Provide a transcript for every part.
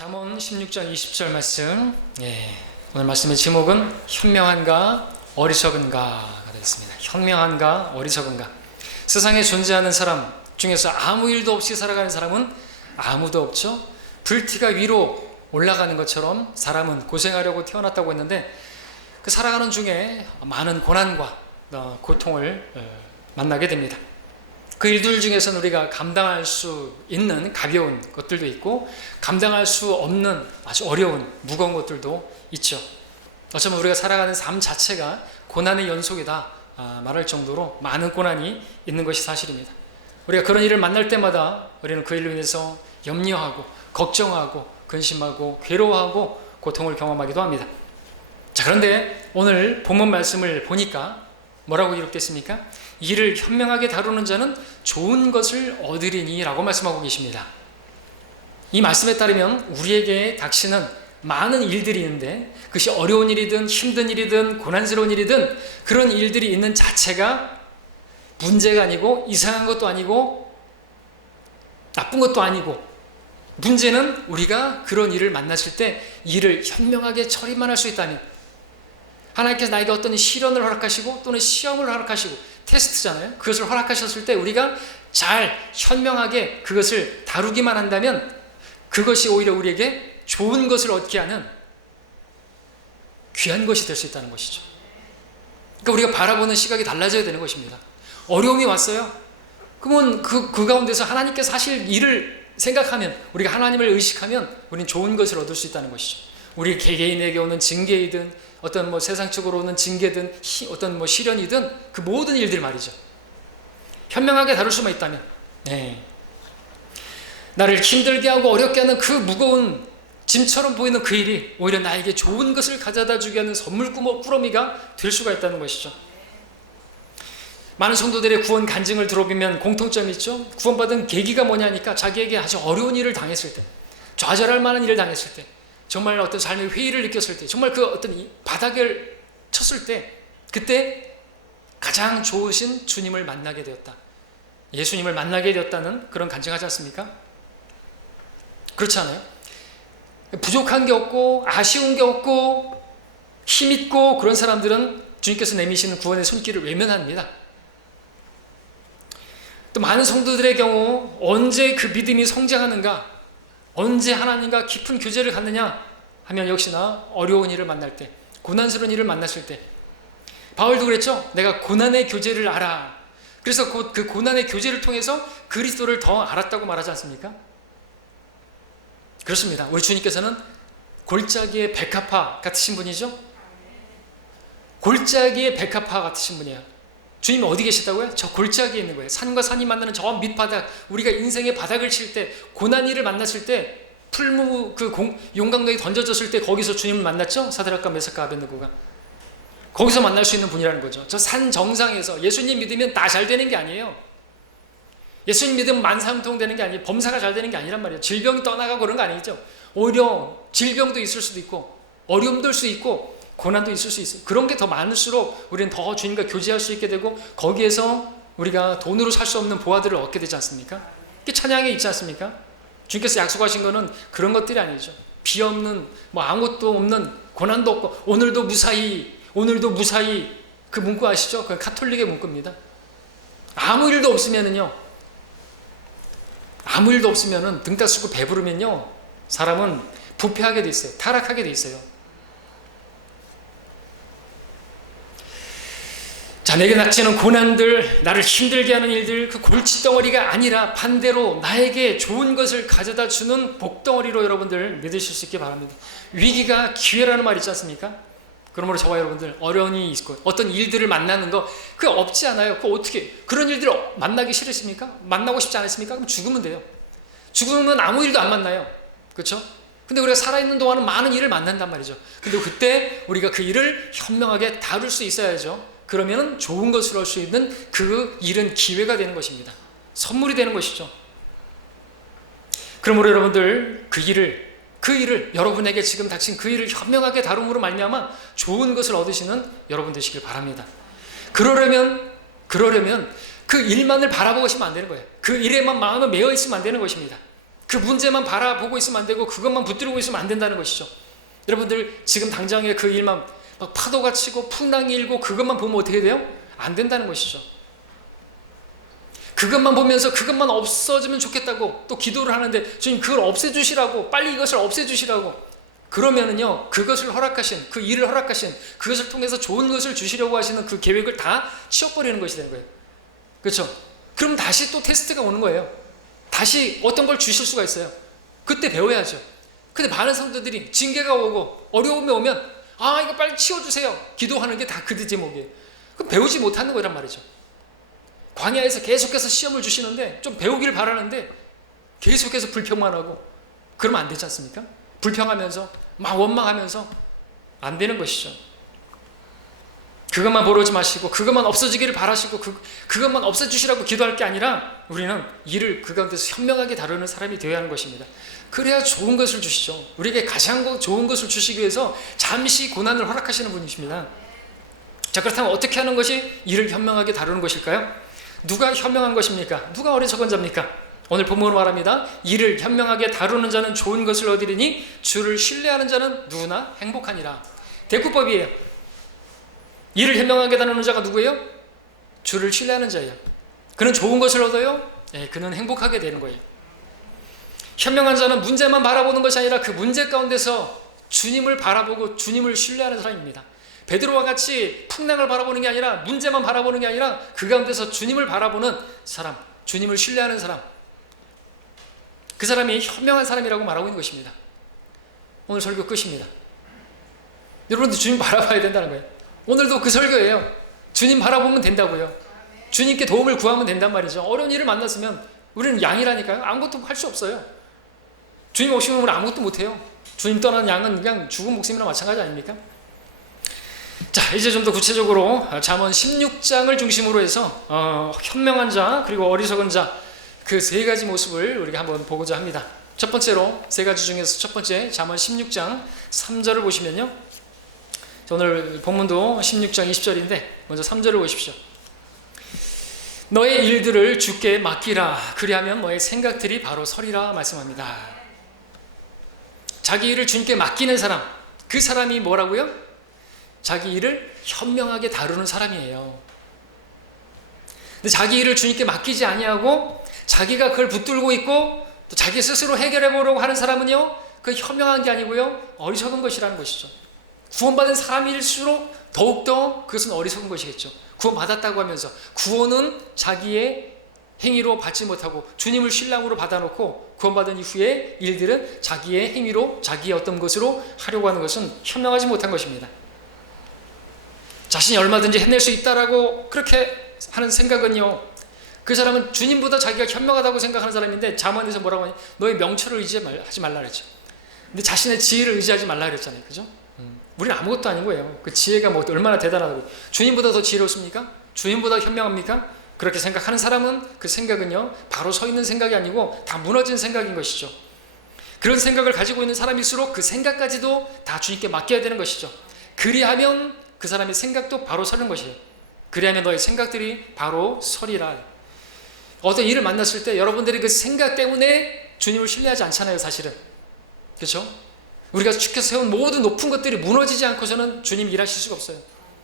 잠언 16장 20절 말씀. 오늘 말씀의 제목은 현명한가 어리석은가가 되겠습니다. 현명한가 어리석은가. 세상에 존재하는 사람 중에서 아무 일도 없이 살아가는 사람은 아무도 없죠. 불티가 위로 올라가는 것처럼 사람은 고생하려고 태어났다고 했는데, 그 살아가는 중에 많은 고난과 고통을 만나게 됩니다. 그 일들 중에서는 우리가 감당할 수 있는 가벼운 것들도 있고, 감당할 수 없는 아주 어려운 무거운 것들도 있죠. 어쩌면 우리가 살아가는 삶 자체가 고난의 연속이다 말할 정도로 많은 고난이 있는 것이 사실입니다. 우리가 그런 일을 만날 때마다 우리는 그 일로 인해서 염려하고 걱정하고 근심하고 괴로워하고 고통을 경험하기도 합니다. 자, 그런데 오늘 본문 말씀을 보니까 뭐라고 기록됐습니까? 이를 현명하게 다루는 자는 좋은 것을 얻으리니 라고 말씀하고 계십니다. 이 말씀에 따르면 우리에게 닥치는 많은 일들이 있는데, 그것이 어려운 일이든 힘든 일이든 고난스러운 일이든 그런 일들이 있는 자체가 문제가 아니고 이상한 것도 아니고 나쁜 것도 아니고, 문제는 우리가 그런 일을 만났을 때 이를 현명하게 처리만 할 수 있다면, 하나님께서 나에게 어떤 시련을 허락하시고 또는 시험을 허락하시고 테스트잖아요. 그것을 허락하셨을 때 우리가 잘 현명하게 그것을 다루기만 한다면 그것이 오히려 우리에게 좋은 것을 얻게 하는 귀한 것이 될 수 있다는 것이죠. 그러니까 우리가 바라보는 시각이 달라져야 되는 것입니다. 어려움이 왔어요. 그러면 그 가운데서 하나님께서 하실 일을 생각하면, 우리가 하나님을 의식하면 우리는 좋은 것을 얻을 수 있다는 것이죠. 우리 개개인에게 오는 징계이든 어떤 세상적으로 오는 징계든 어떤 시련이든 그 모든 일들 말이죠. 현명하게 다룰 수만 있다면, 나를 힘들게 하고 어렵게 하는 그 무거운 짐처럼 보이는 그 일이 오히려 나에게 좋은 것을 가져다 주게 하는 선물 꾸러미가 될 수가 있다는 것이죠. 많은 성도들의 구원 간증을 들어보면 공통점이 있죠. 구원받은 계기가 뭐냐니까 자기에게 아주 어려운 일을 당했을 때, 좌절할 만한 일을 당했을 때, 정말 어떤 삶의 회의를 느꼈을 때, 정말 그 어떤 바닥을 쳤을 때, 그때 가장 좋으신 주님을 만나게 되었다, 예수님을 만나게 되었다는 그런 간증하지 않습니까? 그렇지 않아요? 부족한 게 없고 아쉬운 게 없고 힘있고 그런 사람들은 주님께서 내미시는 구원의 손길을 외면합니다. 또 많은 성도들의 경우 언제 그 믿음이 성장하는가, 언제 하나님과 깊은 교제를 갖느냐 하면 역시나 어려운 일을 만날 때, 고난스러운 일을 만났을 때. 바울도 그랬죠. 내가 고난의 교제를 알아. 그래서 그 고난의 교제를 통해서 그리스도를 더 알았다고 말하지 않습니까? 그렇습니다. 우리 주님께서는 골짜기의 백합화 같으신 분이죠. 골짜기의 백합화 같으신 분이에요. 주님이 어디 계시다고요? 저 골짜기에 있는 거예요. 산과 산이 만나는 저 밑바닥, 우리가 인생의 바닥을 칠 때, 고난 일을 만났을 때, 용광로에 던져졌을 때 거기서 주님을 만났죠? 사드락과 메삭과 아벳느고가 거기서 만날 수 있는 분이라는 거죠. 저 산 정상에서. 예수님 믿으면 다 잘 되는 게 아니에요. 예수님 믿으면 만사형통 되는 게 아니에요. 범사가 잘 되는 게 아니란 말이에요. 질병이 떠나가고 그런 거 아니죠. 오히려 질병도 있을 수도 있고 어려움도 올 수 있고 고난도 있을 수 있어요. 그런 게 더 많을수록 우리는 더 주님과 교제할 수 있게 되고, 거기에서 우리가 돈으로 살 수 없는 보화들을 얻게 되지 않습니까? 이게 찬양에 있지 않습니까? 주님께서 약속하신 거는 그런 것들이 아니죠. 비 없는, 아무것도 없는, 고난도 없고 오늘도 무사히 그 문구 아시죠? 그 카톨릭의 문구입니다. 아무 일도 없으면은 등 따쓰고 배부르면요, 사람은 부패하게 돼 있어요. 타락하게 돼 있어요. 자, 내게 닥치는 고난들, 나를 힘들게 하는 일들, 그 골칫덩어리가 아니라 반대로 나에게 좋은 것을 가져다 주는 복덩어리로 여러분들 믿으실 수 있게 바랍니다. 위기가 기회라는 말 있지 않습니까? 그러므로 저와 여러분들 어려운 일이 있고 어떤 일들을 만나는 거 그거 없지 않아요. 그거 어떻게, 그런 일들을 만나기 싫으십니까? 만나고 싶지 않으십니까? 그럼 죽으면 돼요. 죽으면 아무 일도 안 만나요. 그렇죠? 근데 우리가 살아있는 동안은 많은 일을 만난단 말이죠. 근데 그때 우리가 그 일을 현명하게 다룰 수 있어야죠. 그러면 좋은 것을 얻을 수 있는 그 일은 기회가 되는 것입니다. 선물이 되는 것이죠. 그러므로 여러분들 그 일을 여러분에게 지금 닥친 그 일을 현명하게 다룸으로 말미암아 좋은 것을 얻으시는 여러분 되시길 바랍니다. 그러려면 그 일만을 바라보고 있으면 안 되는 거예요. 그 일에만 마음을 메어 있으면 안 되는 것입니다. 그 문제만 바라보고 있으면 안 되고 그것만 붙들고 있으면 안 된다는 것이죠. 여러분들 지금 당장에 그 일만 막 파도가 치고 풍랑이 일고 그것만 보면 어떻게 돼요? 안 된다는 것이죠. 그것만 보면서 그것만 없어지면 좋겠다고 또 기도를 하는데 주님 그걸 없애주시라고, 빨리 이것을 없애주시라고, 그러면은요 그것을 허락하신, 그 일을 허락하신, 그것을 통해서 좋은 것을 주시려고 하시는 그 계획을 다 치워버리는 것이 되는 거예요. 그렇죠? 그럼 다시 또 테스트가 오는 거예요. 다시 어떤 걸 주실 수가 있어요. 그때 배워야죠. 근데 많은 성도들이 징계가 오고 어려움이 오면 이거 빨리 치워주세요 기도하는 게 다 그 제목이에요. 그럼 배우지 못하는 거란 말이죠. 광야에서 계속해서 시험을 주시는데 좀 배우기를 바라는데 계속해서 불평만 하고 그러면 안 되지 않습니까? 불평하면서 막 원망하면서 안 되는 것이죠. 그것만 보러오지 마시고 그것만 없어지기를 바라시고 그것만 없애주시라고 기도할 게 아니라 우리는 일을 그 가운데서 현명하게 다루는 사람이 되어야 하는 것입니다. 그래야 좋은 것을 주시죠. 우리에게 가장 좋은 것을 주시기 위해서 잠시 고난을 허락하시는 분이십니다. 자, 그렇다면 어떻게 하는 것이 일을 현명하게 다루는 것일까요? 누가 현명한 것입니까? 누가 어리석은 자입니까? 오늘 본문으로 말합니다. 일을 현명하게 다루는 자는 좋은 것을 얻으리니 주를 신뢰하는 자는 누구나 행복하니라. 대꾸법이에요. 일을 현명하게 다루는 자가 누구예요? 주를 신뢰하는 자예요. 그는 좋은 것을 얻어요. 그는 행복하게 되는 거예요. 현명한 자는 문제만 바라보는 것이 아니라 그 문제 가운데서 주님을 바라보고 주님을 신뢰하는 사람입니다. 베드로와 같이 풍랑을 바라보는 게 아니라, 문제만 바라보는 게 아니라 그 가운데서 주님을 바라보는 사람, 주님을 신뢰하는 사람, 그 사람이 현명한 사람이라고 말하고 있는 것입니다. 오늘 설교 끝입니다. 여러분들 주님 바라봐야 된다는 거예요. 오늘도 그 설교예요. 주님 바라보면 된다고요. 주님께 도움을 구하면 된단 말이죠. 어려운 일을 만났으면 우리는 양이라니까요. 아무것도 할 수 없어요. 주님 오시면 우리 아무것도 못해요. 주님 떠난 양은 그냥 죽은 목숨이나 마찬가지 아닙니까? 자, 이제 좀 더 구체적으로 잠언 16장을 중심으로 해서 현명한 자 그리고 어리석은 자, 그 세 가지 모습을 우리가 한번 보고자 합니다. 첫 번째로, 세 가지 중에서 첫 번째 잠언 16장 3절을 보시면요, 오늘 본문도 16장 20절인데 먼저 3절을 보십시오. 너의 일들을 주께 맡기라. 그리하면 너의 생각들이 바로 서리라 말씀합니다. 자기 일을 주님께 맡기는 사람, 그 사람이 뭐라고요? 자기 일을 현명하게 다루는 사람이에요. 근데 자기 일을 주님께 맡기지 아니하고 자기가 그걸 붙들고 있고 또 자기 스스로 해결해 보려고 하는 사람은요, 그 현명한 게 아니고요, 어리석은 것이라는 것이죠. 구원받은 사람일수록 더욱더 그것은 어리석은 것이겠죠. 구원받았다고 하면서 구원은 자기의 행위로 받지 못하고 주님을 신랑으로 받아놓고 구원받은 이후의 일들은 자기의 행위로, 자기의 어떤 것으로 하려고 하는 것은 현명하지 못한 것입니다. 자신이 얼마든지 해낼 수 있다라고 그렇게 하는 생각은요, 그 사람은 주님보다 자기가 현명하다고 생각하는 사람인데 잠언에서 뭐라고 하니? 너의 명철을 의지하지 말라 그랬죠. 근데 자신의 지혜를 의지하지 말라 그랬잖아요. 그죠? 우리는 아무것도 아닌 거예요. 그 지혜가 뭐 얼마나 대단하다고. 주님보다 더 지혜롭습니까? 주님보다 현명합니까? 그렇게 생각하는 사람은 그 생각은요, 바로 서 있는 생각이 아니고 다 무너진 생각인 것이죠. 그런 생각을 가지고 있는 사람일수록 그 생각까지도 다 주님께 맡겨야 되는 것이죠. 그리하면 그 사람의 생각도 바로 서는 것이에요. 그리하면 너의 생각들이 바로 서리라. 어떤 일을 만났을 때 여러분들이 그 생각 때문에 주님을 신뢰하지 않잖아요, 사실은. 그렇죠? 우리가 축해서 세운 모든 높은 것들이 무너지지 않고서는 주님 일하실 수가 없어요.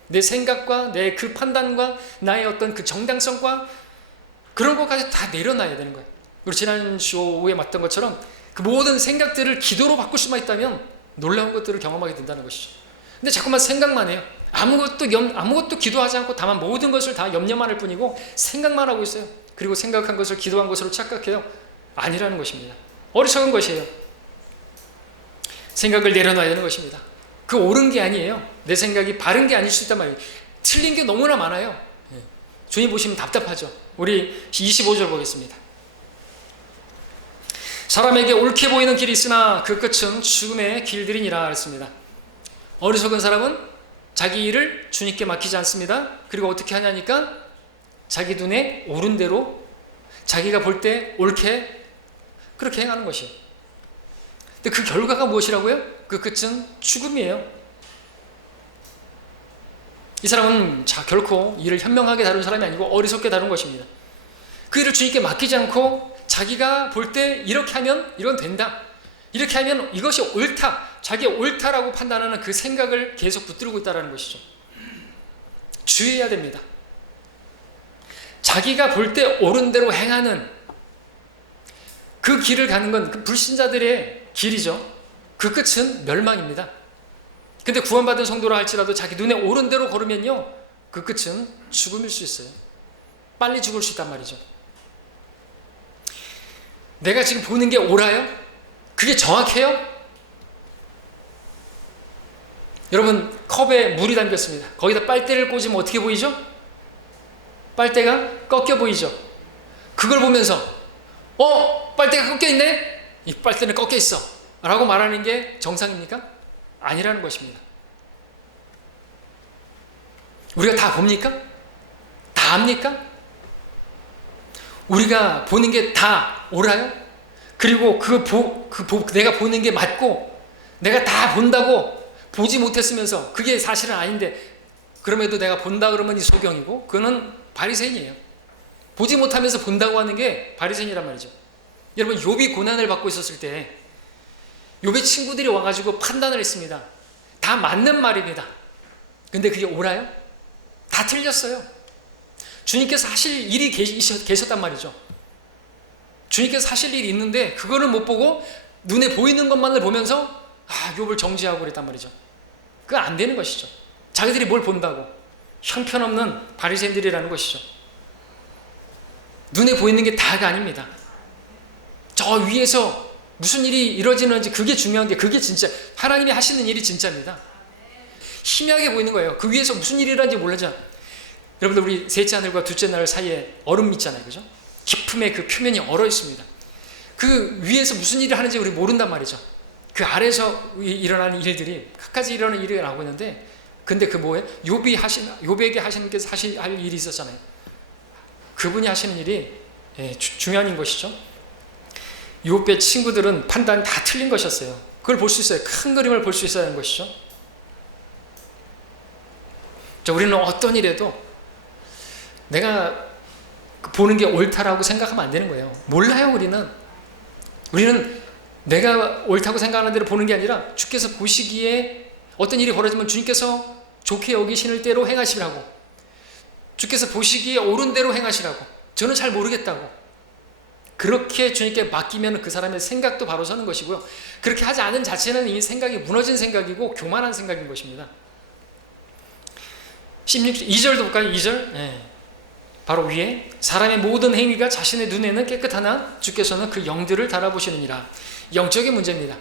내 생각과 내 그 판단과 나의 어떤 그 정당성과 그런 것까지 다 내려놔야 되는 거예요. 우리 지난 쇼에 맞던 것처럼 그 모든 생각들을 기도로 바꿀 수만 있다면 놀라운 것들을 경험하게 된다는 것이죠. 근데 자꾸만 생각만 해요. 아무것도 기도하지 않고 다만 모든 것을 다 염려만 할 뿐이고 생각만 하고 있어요. 그리고 생각한 것을 기도한 것으로 착각해요. 아니라는 것입니다. 어리석은 것이에요. 생각을 내려놔야 되는 것입니다. 그 옳은 게 아니에요. 내 생각이 바른 게 아닐 수 있단 말이에요. 틀린 게 너무나 많아요. 주님 보시면 답답하죠. 우리 25절 보겠습니다. 사람에게 옳게 보이는 길이 있으나 그 끝은 죽음의 길들이니라 그랬습니다. 어리석은 사람은 자기 일을 주님께 맡기지 않습니다. 그리고 어떻게 하냐니까 자기 눈에 옳은 대로 자기가 볼 때 옳게 그렇게 행하는 것이에요. 근데 그 결과가 무엇이라고요? 그 끝은 죽음이에요. 이 사람은 결코 일을 현명하게 다룬 사람이 아니고 어리석게 다룬 것입니다. 그 일을 주님께 맡기지 않고 자기가 볼 때 이렇게 하면 이건 된다, 이렇게 하면 이것이 옳다, 자기가 옳다라고 판단하는 그 생각을 계속 붙들고 있다는 것이죠. 주의해야 됩니다. 자기가 볼 때 옳은 대로 행하는 그 길을 가는 건 그 불신자들의 길이죠. 그 끝은 멸망입니다. 근데 구원받은 성도라 할지라도 자기 눈에 옳은 대로 걸으면요, 그 끝은 죽음일 수 있어요. 빨리 죽을 수 있단 말이죠. 내가 지금 보는 게 옳아요? 그게 정확해요? 여러분, 컵에 물이 담겼습니다. 거기다 빨대를 꽂으면 어떻게 보이죠? 빨대가 꺾여 보이죠? 그걸 보면서 빨대가 꺾여 있네? 이 빨대는 꺾여 있어 라고 말하는 게 정상입니까? 아니라는 것입니다. 우리가 다 봅니까? 다 압니까? 우리가 보는 게 다 옳아요? 그리고 내가 보는 게 맞고 내가 다 본다고 보지 못했으면서 그게 사실은 아닌데 그럼에도 내가 본다 그러면 이 소경이고, 그거는 바리새인이에요. 보지 못하면서 본다고 하는 게 바리새인이란 말이죠. 여러분, 욥이 고난을 받고 있었을 때 욥의 친구들이 와가지고 판단을 했습니다. 다 맞는 말입니다. 근데 그게 옳아요? 다 틀렸어요. 주님께서 하실 일이 계셨단 말이죠. 주님께서 하실 일이 있는데 그거를 못 보고 눈에 보이는 것만을 보면서 욥을 정죄하고 그랬단 말이죠. 그거 안 되는 것이죠. 자기들이 뭘 본다고. 형편없는 바리새인들이라는 것이죠. 눈에 보이는 게 다가 아닙니다. 저 위에서 무슨 일이 이루어지는지 그게 중요한 게, 그게 진짜 하나님이 하시는 일이 진짜입니다. 희미하게 보이는 거예요. 그 위에서 무슨 일이 일어나는지 몰라죠. 여러분들, 우리 셋째 하늘과 둘째 하늘 사이에 얼음 있잖아요, 그죠? 깊음의 그 표면이 얼어 있습니다. 그 위에서 무슨 일을 하는지 우리 모른단 말이죠. 그 아래에서 일어나는 일들이 갖가지 일어나는 일이 나오고 있는데, 근데 그 뭐예요? 욥에게 하시는께서 할 일이 있었잖아요. 그분이 하시는 일이 중요한 것이죠. 욥의 친구들은 판단 다 틀린 것이었어요. 그걸 볼 수 있어요. 큰 그림을 볼 수 있어야 하는 것이죠. 우리는 어떤 일에도 내가 보는 게 옳다라고 생각하면 안 되는 거예요. 몰라요. 우리는 내가 옳다고 생각하는 대로 보는 게 아니라 주께서 보시기에 어떤 일이 벌어지면 주님께서 좋게 여기시는 대로 행하시라고, 주께서 보시기에 옳은 대로 행하시라고, 저는 잘 모르겠다고, 그렇게 주님께 맡기면 그 사람의 생각도 바로 서는 것이고요. 그렇게 하지 않은 자체는 이 생각이 무너진 생각이고 교만한 생각인 것입니다. 2절도 볼까요? 2절. 바로 위에 사람의 모든 행위가 자신의 눈에는 깨끗하나 주께서는 그 영들을 달아보시느니라. 영적인 문제입니다.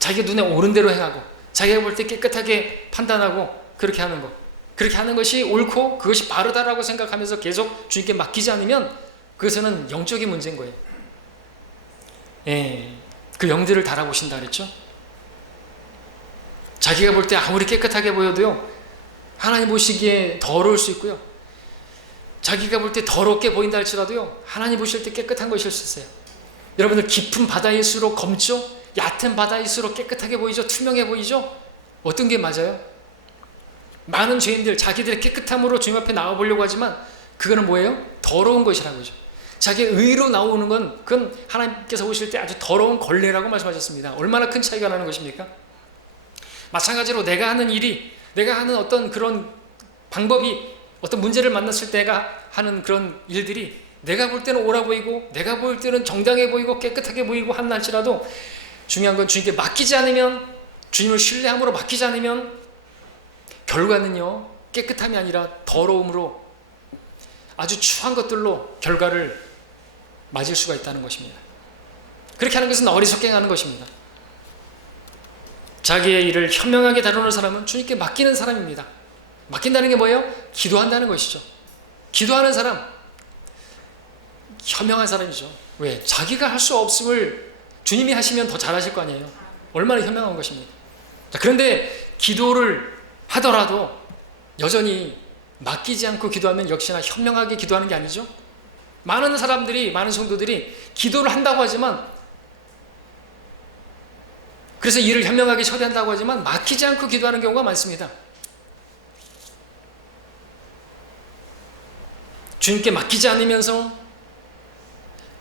자기가 눈에 옳은 대로 행하고 자기가 볼 때 깨끗하게 판단하고 그렇게 하는 것, 그렇게 하는 것이 옳고 그것이 바르다라고 생각하면서 계속 주님께 맡기지 않으면 그것은 영적인 문제인 거예요. 그 영들을 달아보신다 그랬죠. 자기가 볼 때 아무리 깨끗하게 보여도요, 하나님 보시기에 더러울 수 있고요, 자기가 볼 때 더럽게 보인다 할지라도요, 하나님 보실 때 깨끗한 것일 수 있어요. 여러분들, 깊은 바다일수록 검죠? 얕은 바다일수록 깨끗하게 보이죠? 투명해 보이죠? 어떤 게 맞아요? 많은 죄인들 자기들의 깨끗함으로 주님 앞에 나와보려고 하지만 그거는 뭐예요? 더러운 것이라는 거죠. 자기의 의로 나오는 건 그건 하나님께서 보실 때 아주 더러운 걸레라고 말씀하셨습니다. 얼마나 큰 차이가 나는 것입니까? 마찬가지로 내가 하는 일이, 내가 하는 어떤 그런 방법이, 어떤 문제를 만났을 때가 하는 그런 일들이 내가 볼 때는 옳아 보이고 내가 볼 때는 정당해 보이고 깨끗하게 보이고 한다 할지라도 중요한 건 주님께 맡기지 않으면, 주님을 신뢰함으로 맡기지 않으면 결과는요, 깨끗함이 아니라 더러움으로 아주 추한 것들로 결과를 맞을 수가 있다는 것입니다. 그렇게 하는 것은 어리석게 하는 것입니다. 자기의 일을 현명하게 다루는 사람은 주님께 맡기는 사람입니다. 맡긴다는 게 뭐예요? 기도한다는 것이죠. 기도하는 사람, 현명한 사람이죠. 왜? 자기가 할 수 없음을 주님이 하시면 더 잘하실 거 아니에요. 얼마나 현명한 것입니까? 자, 그런데 기도를 하더라도 여전히 맡기지 않고 기도하면 역시나 현명하게 기도하는 게 아니죠. 많은 사람들이, 많은 성도들이 기도를 한다고 하지만, 그래서 일을 현명하게 처리한다고 하지만 맡기지 않고 기도하는 경우가 많습니다. 주님께 맡기지 않으면서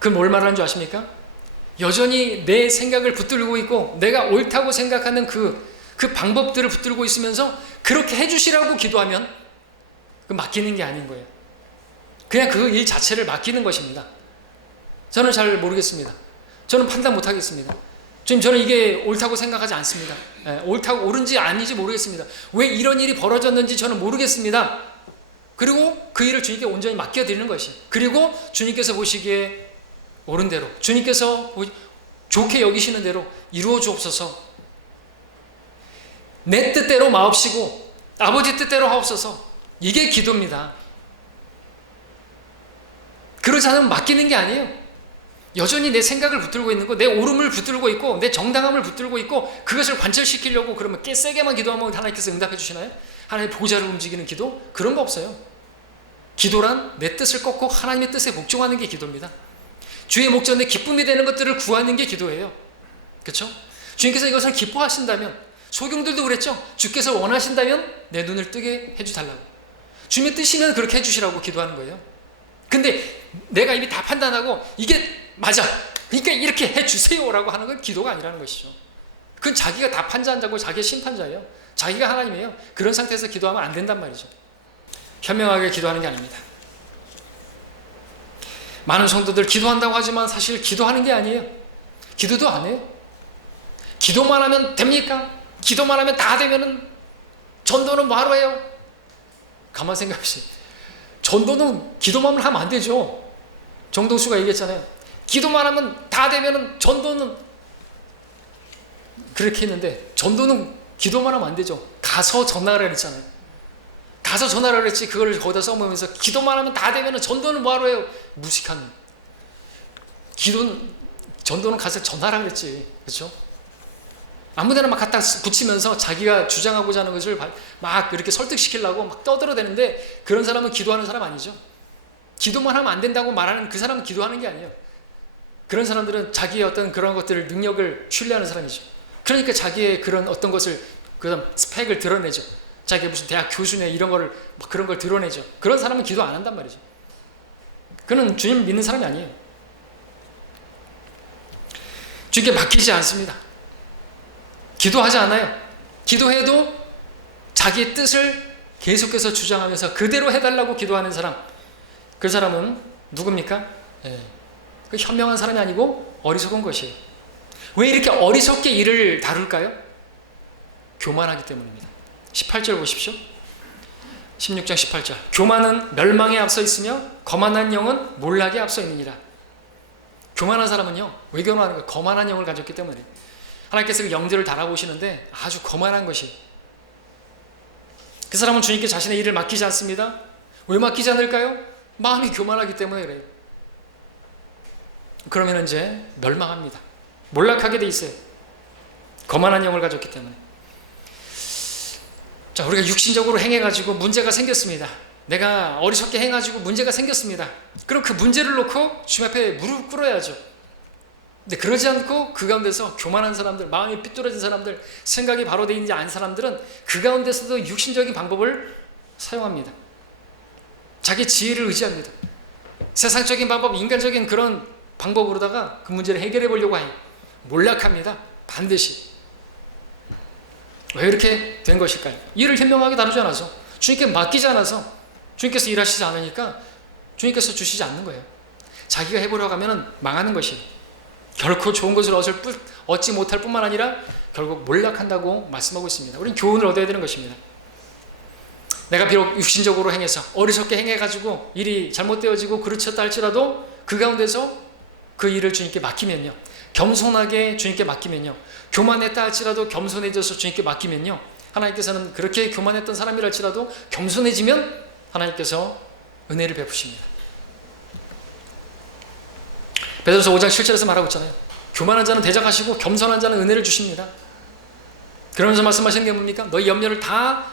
그럼 뭘 말하는 줄 아십니까? 여전히 내 생각을 붙들고 있고 내가 옳다고 생각하는 그 방법들을 붙들고 있으면서 그렇게 해주시라고 기도하면 그 맡기는 게 아닌 거예요. 그냥 그 일 자체를 맡기는 것입니다. 저는 잘 모르겠습니다. 저는 판단 못 하겠습니다. 주님, 저는 이게 옳다고 생각하지 않습니다. 옳은지 아닌지 모르겠습니다. 왜 이런 일이 벌어졌는지 저는 모르겠습니다. 그리고 그 일을 주님께 온전히 맡겨드리는 것이, 그리고 주님께서 보시기에 옳은 대로, 주님께서 좋게 여기시는 대로 이루어 주옵소서. 내 뜻대로 마옵시고 아버지 뜻대로 하옵소서. 이게 기도입니다. 그러지 않으면 맡기는 게 아니에요. 여전히 내 생각을 붙들고 있는 거, 내 옳음을 붙들고 있고 내 정당함을 붙들고 있고 그것을 관철시키려고 그러면 꽤 세게만 기도하면 하나님께서 응답해 주시나요? 하나님의 보좌를 움직이는 기도? 그런 거 없어요. 기도란 내 뜻을 꺾고 하나님의 뜻에 복종하는 게 기도입니다. 주의 목전 내 기쁨이 되는 것들을 구하는 게 기도예요. 그렇죠? 주님께서 이것을 기뻐하신다면, 소경들도 그랬죠. 주께서 원하신다면 내 눈을 뜨게 해주달라고. 주님의 뜻이면 그렇게 해주시라고 기도하는 거예요. 근데 내가 이미 다 판단하고 이게 맞아, 그러니까 이렇게 해주세요라고 하는 건 기도가 아니라는 것이죠. 그건 자기가 다 판단자고 자기의 심판자예요. 자기가 하나님이에요. 그런 상태에서 기도하면 안 된단 말이죠. 현명하게 기도하는 게 아닙니다. 많은 성도들 기도한다고 하지만 사실 기도하는 게 아니에요. 기도도 안 해요. 기도만 하면 됩니까? 기도만 하면 다 되면은 전도는 뭐하러 해요? 가만 생각해보세요. 전도는 기도만 하면 안 되죠. 정동수가 얘기했잖아요. 기도만 하면 다 되면은 전도는, 그렇게 했는데 전도는 기도만 하면 안 되죠. 가서 전하라 그랬잖아요. 가서 전하라 그랬지, 그걸 거기다 써먹으면서 기도만 하면 다 되면은 전도는 뭐하러 해요? 무식한. 전도는 가서 전하라 그랬지. 그렇죠? 아무데나 막 갖다 붙이면서 자기가 주장하고자 하는 것을 막 이렇게 설득시키려고 막 떠들어대는데, 그런 사람은 기도하는 사람 아니죠. 기도만 하면 안 된다고 말하는 그 사람은 기도하는 게 아니에요. 그런 사람들은 자기의 어떤 그런 것들을, 능력을 신뢰하는 사람이죠. 그러니까 자기의 그런 어떤 것을, 그다음 스펙을 드러내죠. 자기가 무슨 대학 교수냐 이런 거를, 그런 걸 드러내죠. 그런 사람은 기도 안 한단 말이죠. 그는 주님 믿는 사람이 아니에요. 주님께 맡기지 않습니다. 기도하지 않아요. 기도해도 자기의 뜻을 계속해서 주장하면서 그대로 해달라고 기도하는 사람, 그 사람은 누굽니까? 그 현명한 사람이 아니고 어리석은 것이에요. 왜 이렇게 어리석게 일을 다룰까요? 교만하기 때문입니다. 18절 보십시오. 16장 18절. 교만은 멸망에 앞서 있으며 거만한 영은 몰락에 앞서 있느니라. 교만한 사람은요, 왜 교만하는 거예요? 거만한 영을 가졌기 때문에. 하나님께서 그 영들을 달아보시는데 아주 거만한 것이, 그 사람은 주님께 자신의 일을 맡기지 않습니다. 왜 맡기지 않을까요? 마음이 교만하기 때문에 그래요. 그러면 이제 멸망합니다. 몰락하게 돼 있어요. 거만한 영을 가졌기 때문에. 자, 우리가 육신적으로 행해가지고 문제가 생겼습니다. 내가 어리석게 행해가지고 문제가 생겼습니다. 그럼 그 문제를 놓고 주님 앞에 무릎 꿇어야죠. 근데 그러지 않고 그 가운데서 교만한 사람들, 마음이 삐뚤어진 사람들, 생각이 바로 되어 있지 않은 사람들은 그 가운데서도 육신적인 방법을 사용합니다. 자기 지혜를 의지합니다. 세상적인 방법, 인간적인 그런 방법으로다가 그 문제를 해결해 보려고 해요. 몰락합니다. 반드시. 왜 이렇게 된 것일까요? 일을 현명하게 다루지 않아서, 주님께 맡기지 않아서, 주님께서 일하시지 않으니까 주님께서 주시지 않는 거예요. 자기가 해보려고 하면 망하는 것이에요. 결코 좋은 것을 얻지 못할 뿐만 아니라 결국 몰락한다고 말씀하고 있습니다. 우리는 교훈을 얻어야 되는 것입니다. 내가 비록 육신적으로 행해서 어리석게 행해가지고 일이 잘못되어지고 그르쳤다 할지라도 그 가운데서 그 일을 주님께 맡기면요, 겸손하게 주님께 맡기면요, 교만했다 할지라도 겸손해져서 주님께 맡기면요, 하나님께서는 그렇게 교만했던 사람이라 할지라도 겸손해지면 하나님께서 은혜를 베푸십니다. 베드로서 5장 7절에서 말하고 있잖아요. 교만한 자는 대적하시고 겸손한 자는 은혜를 주십니다. 그러면서 말씀하시는 게 뭡니까? 너희 염려를 다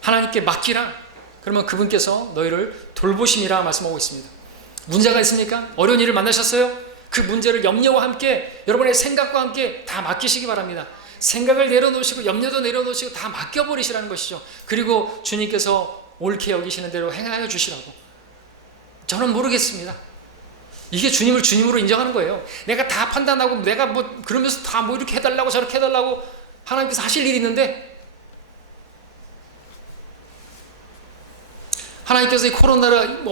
하나님께 맡기라. 그러면 그분께서 너희를 돌보심이라 말씀하고 있습니다. 문제가 있습니까? 어려운 일을 만나셨어요? 그 문제를 염려와 함께, 여러분의 생각과 함께 다 맡기시기 바랍니다. 생각을 내려놓으시고 염려도 내려놓으시고 다 맡겨버리시라는 것이죠. 그리고 주님께서 옳게 여기시는 대로 행하여 주시라고. 저는 모르겠습니다. 이게 주님을 주님으로 인정하는 거예요. 내가 다 판단하고 내가 뭐 그러면서 다 뭐 이렇게 해달라고 저렇게 해달라고 하나님께서 하실 일이 있는데, 하나님께서 이 코로나를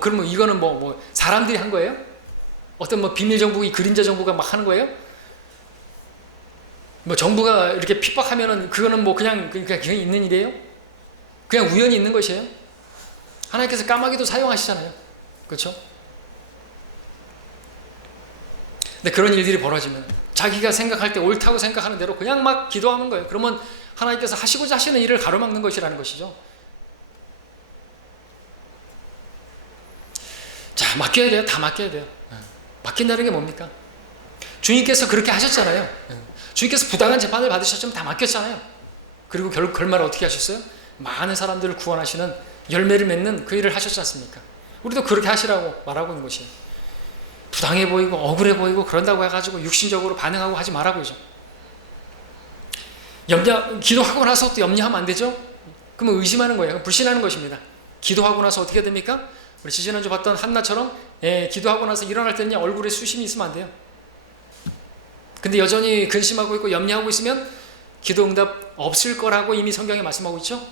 그러면 이거는 사람들이 한 거예요? 어떤 비밀 정부, 이 그림자 정부가 막 하는 거예요? 정부가 이렇게 핍박하면은 그거는 그냥 있는 일이에요? 그냥 우연히 있는 것이에요? 하나님께서 까마귀도 사용하시잖아요. 그렇죠? 근데 그런 일들이 벌어지면 자기가 생각할 때 옳다고 생각하는 대로 그냥 막 기도하는 거예요. 그러면 하나님께서 하시고자 하시는 일을 가로막는 것이라는 것이죠. 자, 맡겨야 돼요. 다 맡겨야 돼요. 맡긴다는 게 뭡니까? 주님께서 그렇게 하셨잖아요. 주님께서 부당한 재판을 받으셨지만 다 맡겼잖아요. 그리고 결국 결말을 어떻게 하셨어요? 많은 사람들을 구원하시는 열매를 맺는 그 일을 하셨지 않습니까? 우리도 그렇게 하시라고 말하고 있는 것이에요. 부당해 보이고 억울해 보이고 그런다고 해가지고 육신적으로 반응하고 하지 말라고요. 기도하고 나서 또 염려하면 안 되죠? 그러면 의심하는 거예요. 불신하는 것입니다. 기도하고 나서 어떻게 됩니까? 우리 지지난주 봤던 한나처럼 기도하고 나서 일어날 때는 얼굴에 수심이 있으면 안 돼요. 근데 여전히 근심하고 있고 염려하고 있으면 기도 응답 없을 거라고 이미 성경에 말씀하고 있죠.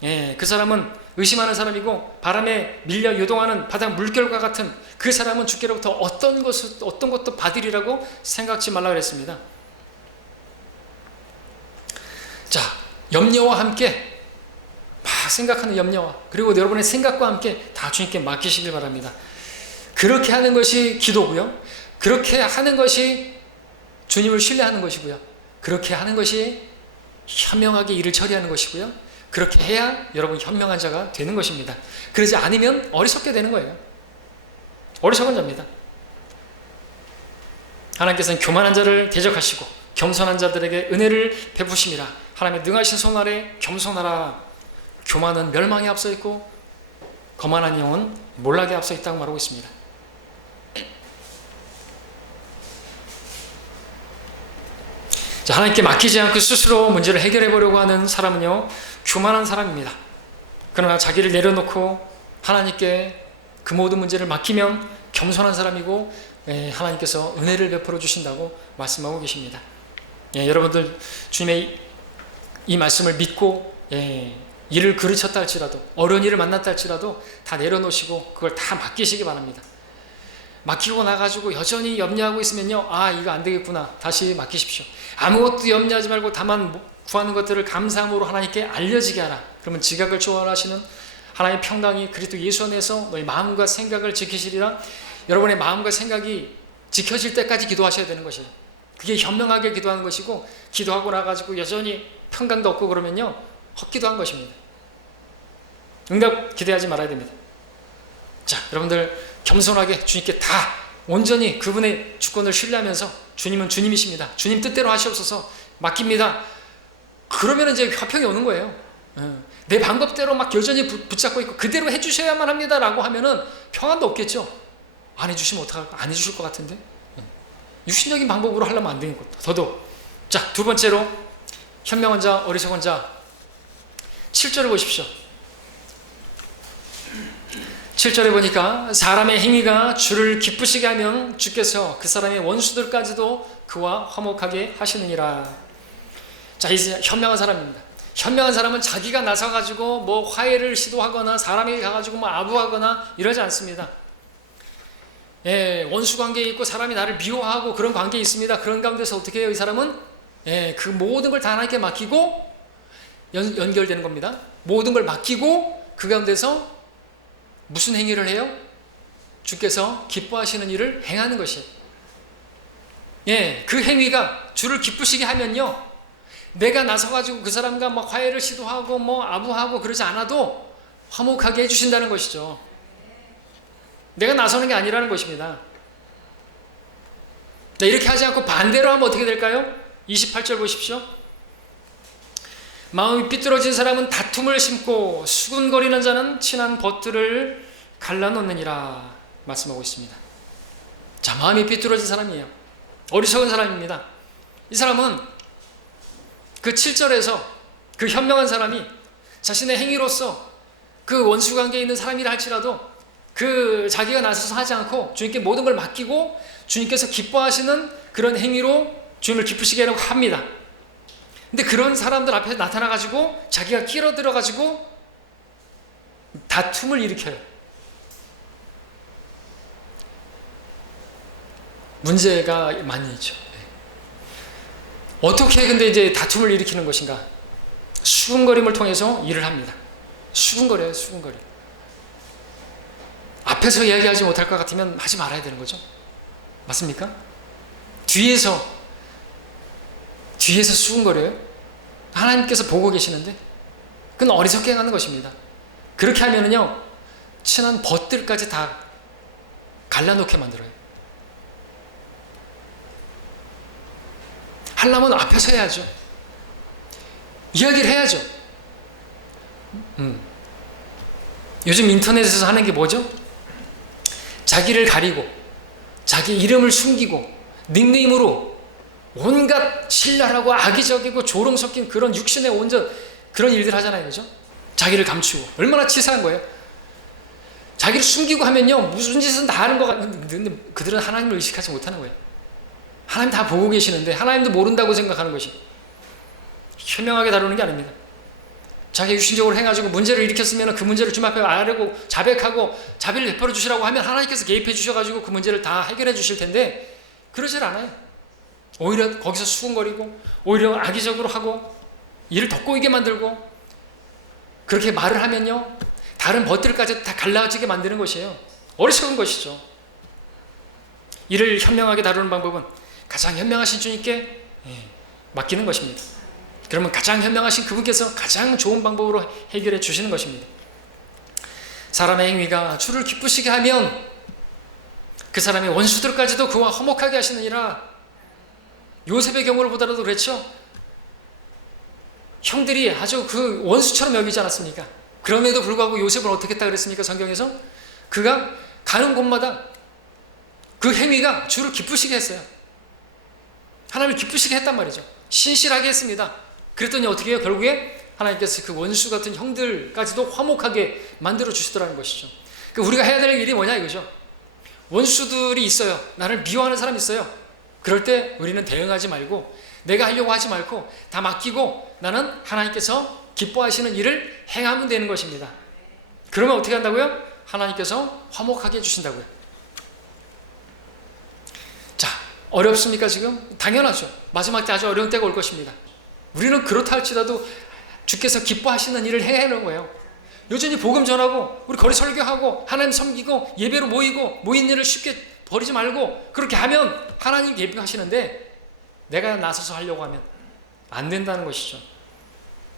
그 사람은 의심하는 사람이고 바람에 밀려 요동하는 바다 물결과 같은 그 사람은 주께로부터 어떤 것도 받으리라고 생각지 말라 그랬습니다. 자, 염려와 함께 막 생각하는 염려와 그리고 여러분의 생각과 함께 다 주님께 맡기시길 바랍니다. 그렇게 하는 것이 기도고요. 그렇게 하는 것이 주님을 신뢰하는 것이고요. 그렇게 하는 것이 현명하게 일을 처리하는 것이고요. 그렇게 해야 여러분 현명한 자가 되는 것입니다. 그러지 않으면 어리석게 되는 거예요. 어리석은 자입니다. 하나님께서는 교만한 자를 대적하시고 겸손한 자들에게 은혜를 베푸심이라. 하나님의 능하신 손 아래 겸손하라. 교만은 멸망에 앞서 있고 거만한 영은 몰락에 앞서 있다고 말하고 있습니다. 자, 하나님께 맡기지 않고 스스로 문제를 해결해 보려고 하는 사람은요, 교만한 사람입니다. 그러나 자기를 내려놓고 하나님께 그 모든 문제를 맡기면 겸손한 사람이고 하나님께서 은혜를 베풀어 주신다고 말씀하고 계십니다. 여러분들 주님의 이 말씀을 믿고 일을 그르쳤다 할지라도 어려운 일을 만났다 할지라도 다 내려놓으시고 그걸 다 맡기시기 바랍니다. 맡기고 나가지고 여전히 염려하고 있으면요, 이거 안 되겠구나. 다시 맡기십시오. 아무것도 염려하지 말고 다만 구하는 것들을 감사함으로 하나님께 알려지게 하라. 그러면 지각을 초월하시는 하나님의 평강이 그리스도 예수 안에서 너희 마음과 생각을 지키시리라. 여러분의 마음과 생각이 지켜질 때까지 기도하셔야 되는 것이에요. 그게 현명하게 기도하는 것이고, 기도하고 나가지고 여전히 평강도 없고 그러면요, 헛기도한 것입니다. 응답 기대하지 말아야 됩니다. 자, 여러분들 겸손하게 주님께 다 온전히 그분의 주권을 신뢰하면서 주님은 주님이십니다. 주님 뜻대로 하시옵소서 맡깁니다. 그러면 이제 화평이 오는 거예요. 내 방법대로 막 여전히 붙잡고 있고 그대로 해주셔야만 합니다 라고 하면은 평안도 없겠죠. 안 해주시면 어떡할까? 안 해주실 것 같은데. 육신적인 방법으로 하려면 안 되는 것도 더더욱. 자, 두 번째로 현명한 자, 어리석은 자. 7절을 보십시오. 7절에 보니까 사람의 행위가 주를 기쁘시게 하면 주께서 그 사람의 원수들까지도 그와 화목하게 하시느니라. 자, 이제 현명한 사람입니다. 현명한 사람은 자기가 나서가지고 화해를 시도하거나 사람에게 가가지고 아부하거나 이러지 않습니다. 원수 관계에 있고 사람이 나를 미워하고 그런 관계에 있습니다. 그런 가운데서 어떻게 해요? 이 사람은 그 모든 걸 다 하나님께 맡기고 연결되는 겁니다. 모든 걸 맡기고 그 가운데서 무슨 행위를 해요? 주께서 기뻐하시는 일을 행하는 것이에요. 그 행위가 주를 기쁘시게 하면요, 내가 나서가지고 그 사람과 화해를 시도하고 아부하고 그러지 않아도 화목하게 해주신다는 것이죠. 내가 나서는 게 아니라는 것입니다. 이렇게 하지 않고 반대로 하면 어떻게 될까요? 28절 보십시오. 마음이 삐뚤어진 사람은 다툼을 심고 수군거리는 자는 친한 벗들을 갈라놓느니라 말씀하고 있습니다. 자, 마음이 삐뚤어진 사람이에요. 어리석은 사람입니다. 이 사람은 그 7절에서 그 현명한 사람이 자신의 행위로서 그 원수관계에 있는 사람이라 할지라도 그 자기가 나서서 하지 않고 주님께 모든 걸 맡기고 주님께서 기뻐하시는 그런 행위로 주님을 기쁘시게 하려고 합니다. 근데 그런 사람들 앞에 나타나가지고 자기가 끼어들어가지고 다툼을 일으켜요. 문제가 많이 있죠. 어떻게 근데 이제 다툼을 일으키는 것인가? 수군거림을 통해서 일을 합니다. 수군거려요, 수군거림. 앞에서 이야기하지 못할 것 같으면 하지 말아야 되는 거죠. 맞습니까? 뒤에서 수군거려요. 하나님께서 보고 계시는데 그건 어리석게 하는 것입니다. 그렇게 하면은요, 친한 벗들까지 다 갈라놓게 만들어요. 하려면 앞에서 해야죠. 이야기를 해야죠. 요즘 인터넷에서 하는 게 뭐죠? 자기를 가리고 자기 이름을 숨기고 닉네임으로 온갖 신랄하고 악의적이고 조롱 섞인 그런 육신의 온전 그런 일들 하잖아요. 그죠? 자기를 감추고 얼마나 치사한 거예요. 자기를 숨기고 하면요, 무슨 짓은 다 하는 것 같은데 그들은 하나님을 의식하지 못하는 거예요. 하나님 다 보고 계시는데 하나님도 모른다고 생각하는 것이 현명하게 다루는 게 아닙니다. 자기 육신적으로 해가지고 문제를 일으켰으면 그 문제를 주님 앞에 아뢰고 자백하고 자비를 베풀어 주시라고 하면 하나님께서 개입해 주셔가지고 그 문제를 다 해결해 주실 텐데 그러질 않아요. 오히려 거기서 수군거리고 오히려 악의적으로 하고 일을 더 꼬이게 만들고 그렇게 말을 하면요, 다른 벗들까지 다 갈라지게 만드는 것이에요. 어리석은 것이죠. 이를 현명하게 다루는 방법은 가장 현명하신 주님께 맡기는 것입니다. 그러면 가장 현명하신 그분께서 가장 좋은 방법으로 해결해 주시는 것입니다. 사람의 행위가 주를 기쁘시게 하면 그 사람의 원수들까지도 그와 화목하게 하시느니라. 요셉의 경우를 보더라도 그렇죠. 형들이 아주 그 원수처럼 여기지 않았습니까? 그럼에도 불구하고 요셉을 어떻게 했다 그랬습니까? 성경에서 그가 가는 곳마다 그 행위가 주를 기쁘시게 했어요. 하나님을 기쁘시게 했단 말이죠. 신실하게 했습니다. 그랬더니 어떻게 해요? 결국에 하나님께서 그 원수 같은 형들까지도 화목하게 만들어 주시더라는 것이죠. 그러니까 우리가 해야 될 일이 뭐냐 이거죠. 원수들이 있어요. 나를 미워하는 사람이 있어요. 그럴 때 우리는 대응하지 말고 내가 하려고 하지 말고 다 맡기고 나는 하나님께서 기뻐하시는 일을 행하면 되는 것입니다. 그러면 어떻게 한다고요? 하나님께서 화목하게 해주신다고요. 자, 어렵습니까 지금? 당연하죠. 마지막 때 아주 어려운 때가 올 것입니다. 우리는 그렇다 할지라도 주께서 기뻐하시는 일을 해야 하는 거예요. 여전히 복음 전하고 우리 거리 설교하고 하나님 섬기고 예배로 모이고 모인 일을 쉽게 버리지 말고 그렇게 하면 하나님 예비하시는데 내가 나서서 하려고 하면 안 된다는 것이죠.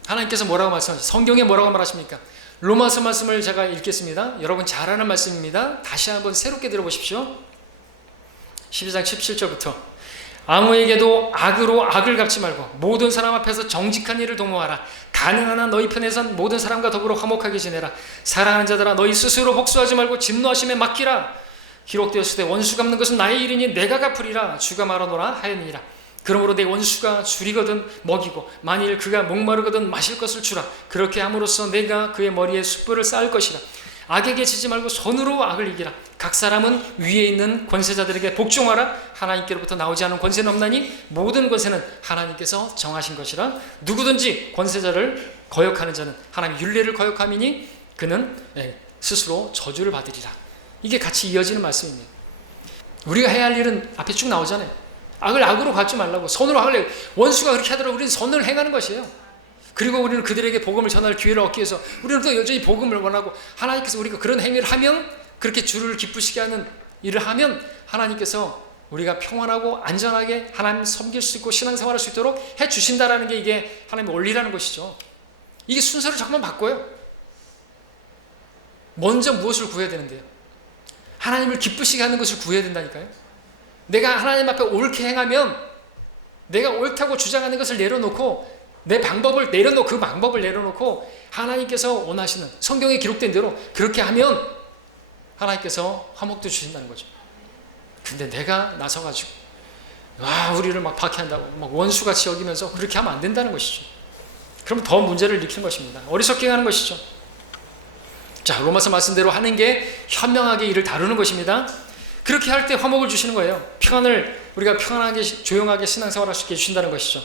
하나님께서 뭐라고 말씀하시죠? 성경에 뭐라고 말하십니까? 로마서 말씀을 제가 읽겠습니다. 여러분 잘 아는 말씀입니다. 다시 한번 새롭게 들어보십시오. 12장 17절부터 아무에게도 악으로 악을 갚지 말고 모든 사람 앞에서 정직한 일을 도모하라. 가능한 한 너희 편에선 모든 사람과 더불어 화목하게 지내라. 사랑하는 자들아 너희 스스로 복수하지 말고 진노하심에 맡기라. 기록되었을 때 원수 갚는 것은 나의 일이니 내가 갚으리라. 주가 말하노라 하였느니라. 그러므로 내 원수가 줄이거든 먹이고 만일 그가 목마르거든 마실 것을 주라. 그렇게 함으로써 내가 그의 머리에 숯불을 쌓을 것이라. 악에게 지지 말고 손으로 악을 이기라. 각 사람은 위에 있는 권세자들에게 복종하라. 하나님께로부터 나오지 않은 권세는 없나니 모든 권세는 하나님께서 정하신 것이라. 누구든지 권세자를 거역하는 자는 하나님의 율례를 거역함이니 그는 스스로 저주를 받으리라. 이게 같이 이어지는 말씀입니다. 우리가 해야 할 일은 앞에 쭉 나오잖아요. 악을 악으로 갚지 말라고. 선으로 악을 원수가 그렇게 하더라도 우리는 선을 행하는 것이에요. 그리고 우리는 그들에게 복음을 전할 기회를 얻기 위해서 우리는 또 여전히 복음을 원하고 하나님께서 우리가 그런 행위를 하면 그렇게 주를 기쁘시게 하는 일을 하면 하나님께서 우리가 평안하고 안전하게 하나님 섬길 수 있고 신앙생활할 수 있도록 해주신다라는 게 이게 하나님의 원리라는 것이죠. 이게 순서를 잠깐만 바꿔요. 먼저 무엇을 구해야 되는데요? 하나님을 기쁘시게 하는 것을 구해야 된다니까요. 내가 하나님 앞에 옳게 행하면 내가 옳다고 주장하는 것을 내려놓고 내 방법을 내려놓고 그 방법을 내려놓고 하나님께서 원하시는 성경에 기록된 대로 그렇게 하면 하나님께서 화목도 주신다는 거죠. 근데 내가 나서가지고 우리를 막 박해한다고 막 원수같이 여기면서 그렇게 하면 안 된다는 것이죠. 그럼 더 문제를 일으키는 것입니다. 어리석게 하는 것이죠. 자, 로마서 말씀대로 하는 게 현명하게 일을 다루는 것입니다. 그렇게 할 때 화목을 주시는 거예요. 평안을 우리가 평안하게 조용하게 신앙생활할 수 있게 해주신다는 것이죠.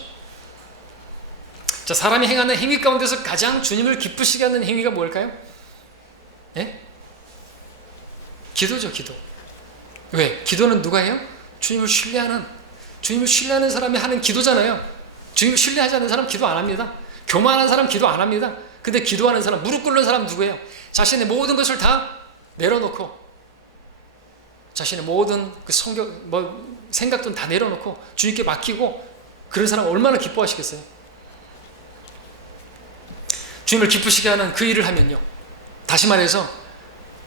자, 사람이 행하는 행위 가운데서 가장 주님을 기쁘시게 하는 행위가 뭘까요? 예? 기도죠, 기도. 왜? 기도는 누가 해요? 주님을 신뢰하는 사람이 하는 기도잖아요. 주님을 신뢰하지 않는 사람 기도 안 합니다. 교만한 사람 기도 안 합니다. 근데 기도하는 사람, 무릎 꿇는 사람 누구예요? 자신의 모든 것을 다 내려놓고, 자신의 모든 그 생각도 다 내려놓고 주님께 맡기고, 그런 사람 얼마나 기뻐하시겠어요? 주님을 기쁘시게 하는 그 일을 하면요, 다시 말해서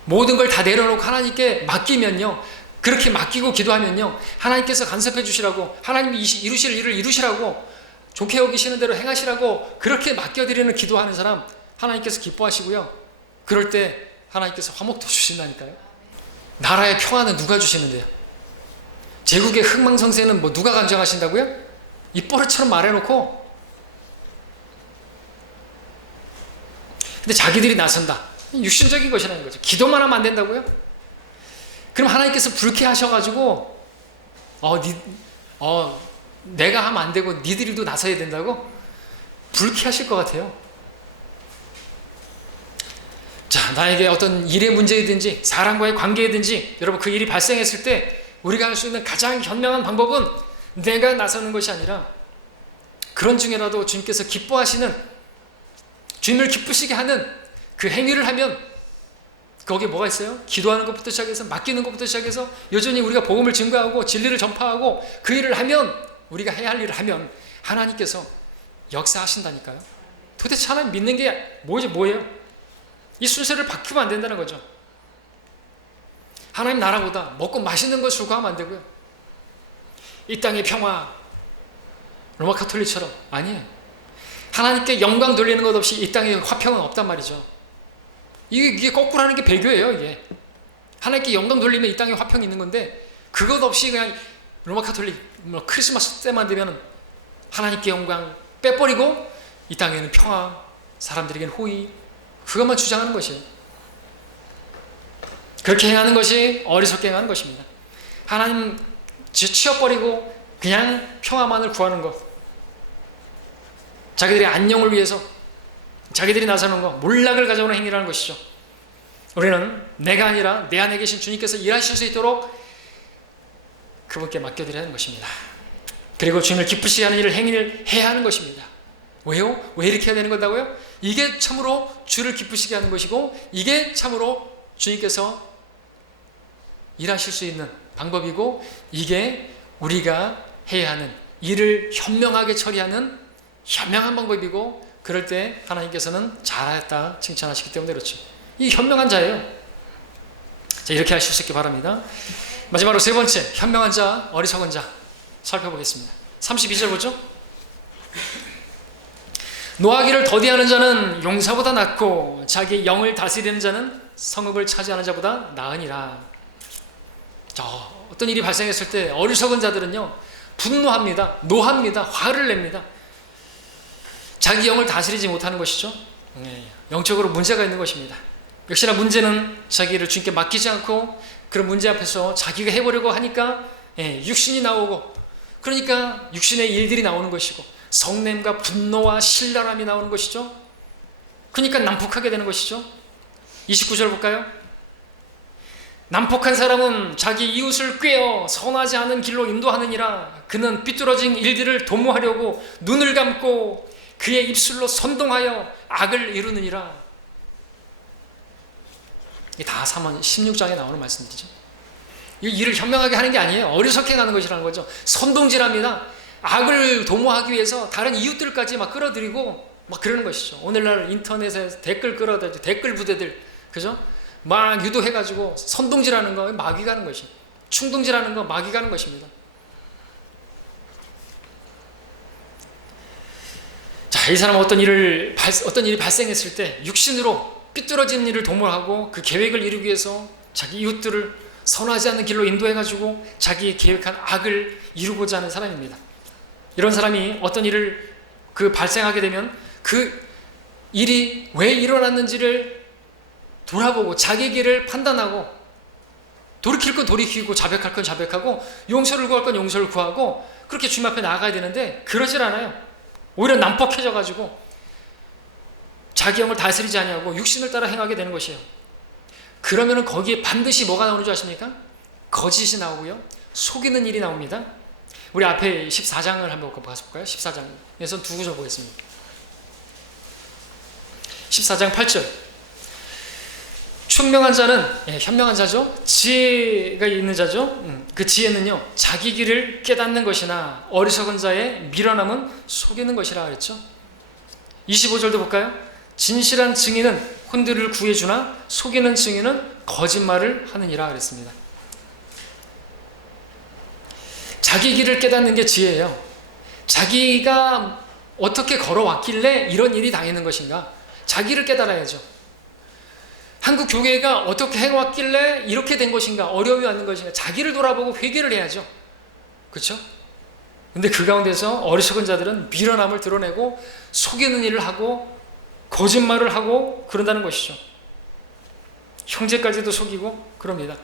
모든 걸 다 내려놓고 하나님께 맡기면요, 그렇게 맡기고 기도하면요, 하나님께서 간섭해 주시라고, 하나님이 이루실 일을 이루시라고, 좋게 여기시는 대로 행하시라고 그렇게 맡겨드리는 기도하는 사람 하나님께서 기뻐하시고요, 그럴 때 하나님께서 화목도 주신다니까요. 나라의 평화는 누가 주시는데요? 제국의 흥망성쇠는 뭐 누가 간정하신다고요? 입버릇처럼 말해놓고, 근데 자기들이 나선다. 육신적인 것이라는 거죠. 기도만 하면 안 된다고요? 그럼 하나님께서 불쾌하셔가지고 내가 하면 안 되고 니들도 나서야 된다고? 불쾌하실 것 같아요. 자, 나에게 어떤 일의 문제이든지 사람과의 관계이든지, 여러분, 그 일이 발생했을 때 우리가 할 수 있는 가장 현명한 방법은 내가 나서는 것이 아니라, 그런 중에라도 주님께서 기뻐하시는, 주님을 기쁘시게 하는 그 행위를 하면, 거기에 뭐가 있어요? 기도하는 것부터 시작해서, 맡기는 것부터 시작해서, 여전히 우리가 복음을 증거하고 진리를 전파하고 그 일을 하면, 우리가 해야 할 일을 하면 하나님께서 역사하신다니까요. 도대체 하나님 믿는 게 뭐예요? 이 순서를 바꾸면 안 된다는 거죠. 하나님 나라보다 먹고 맛있는 것을 구하면 안 되고요, 이 땅의 평화, 로마 가톨릭처럼 아니에요. 하나님께 영광 돌리는 것 없이 이 땅에 화평은 없단 말이죠. 이게 거꾸로 하는 게 배교예요. 이게 하나님께 영광 돌리면 이 땅에 화평이 있는 건데, 그것 없이 그냥 로마 가톨릭 크리스마스 때만 되면 하나님께 영광 빼버리고 이 땅에는 평화, 사람들에게는 호의, 그것만 주장하는 것이에요. 그렇게 행하는 것이 어리석게 행하는 것입니다. 하나님 치워버리고 그냥 평화만을 구하는 것, 자기들의 안녕을 위해서 자기들이 나서는 것, 몰락을 가져오는 행위라는 것이죠. 우리는 내가 아니라 내 안에 계신 주님께서 일하실 수 있도록 그분께 맡겨드려야 하는 것입니다. 그리고 주님을 기쁘시게 하는 일을 행위를 해야 하는 것입니다. 왜요? 왜 이렇게 해야 되는 건다고요? 이게 참으로 주를 기쁘시게 하는 것이고, 이게 참으로 주님께서 일하실 수 있는 방법이고, 이게 우리가 해야 하는 일을 현명하게 처리하는 현명한 방법이고, 그럴 때 하나님께서는 잘하였다 칭찬하시기 때문에 그렇죠. 이 현명한 자예요. 자, 이렇게 하실 수 있기 바랍니다. 마지막으로 세 번째, 현명한 자, 어리석은 자 살펴보겠습니다. 32절 보죠. 노하기를 더디하는 자는 용사보다 낫고 자기 영을 다스리는 자는 성읍을 차지하는 자보다 나으니라. 자, 어떤 일이 발생했을 때 어리석은 자들은요, 분노합니다, 노합니다, 화를 냅니다. 자기 영을 다스리지 못하는 것이죠. 영적으로 문제가 있는 것입니다. 역시나 문제는 자기를 주님께 맡기지 않고 그런 문제 앞에서 자기가 해보려고 하니까 육신이 나오고, 그러니까 육신의 일들이 나오는 것이고, 성냄과 분노와 신랄함이 나오는 것이죠. 그러니까 난폭하게 되는 것이죠. 29절 볼까요? 난폭한 사람은 자기 이웃을 꾀어 선하지 않은 길로 인도하느니라. 그는 삐뚤어진 일들을 도모하려고 눈을 감고 그의 입술로 선동하여 악을 이루느니라. 이게 다 16장에 나오는 말씀들이죠. 이 일을 현명하게 하는 게 아니에요. 어리석게 하는 것이라는 거죠. 선동질합니다. 악을 도모하기 위해서 다른 이웃들까지 막 끌어들이고 막 그러는 것이죠. 오늘날 인터넷에 댓글 끌어들이고 댓글 부대들, 그죠? 막 유도해가지고 선동질하는 거 마귀 가는 것이, 충동질하는 거 마귀 가는 것입니다. 자, 이 사람은 어떤 일이 발생했을 때 육신으로 삐뚤어진 일을 도모하고 그 계획을 이루기 위해서 자기 이웃들을 선하지 않는 길로 인도해가지고 자기 계획한 악을 이루고자 하는 사람입니다. 이런 사람이 어떤 일을 발생하게 되면 그 일이 왜 일어났는지를 돌아보고 자기 길을 판단하고 돌이킬 건 돌이키고 자백할 건 자백하고 용서를 구할 건 용서를 구하고 그렇게 주님 앞에 나아가야 되는데 그러질 않아요. 오히려 난폭해져 가지고 자기 영을 다스리지 아니하고 육신을 따라 행하게 되는 것이에요. 그러면 거기에 반드시 뭐가 나오는 줄 아십니까? 거짓이 나오고요, 속이는 일이 나옵니다. 우리 앞에 14장을 한번 볼까요? 14장에서 두 구절 보겠습니다. 14장 8절. 총명한 자는, 현명한 자죠, 지혜가 있는 자죠. 그 지혜는요, 자기 길을 깨닫는 것이나 어리석은 자의 미련함은 속이는 것이라 그랬죠. 25절도 볼까요? 진실한 증인은 혼들을 구해주나 속이는 증인은 거짓말을 하느니라 그랬습니다. 자기 길을 깨닫는 게 지혜예요. 자기가 어떻게 걸어왔길래 이런 일이 당하는 것인가, 자기를 깨달아야죠. 한국 교회가 어떻게 해왔길래 이렇게 된 것인가, 어려움이 왔는 것인가, 자기를 돌아보고 회개를 해야죠. 그렇죠? 근데 그 가운데서 어리석은 자들은 미련함을 드러내고 속이는 일을 하고 거짓말을 하고 그런다는 것이죠. 형제까지도 속이고 그럽니다.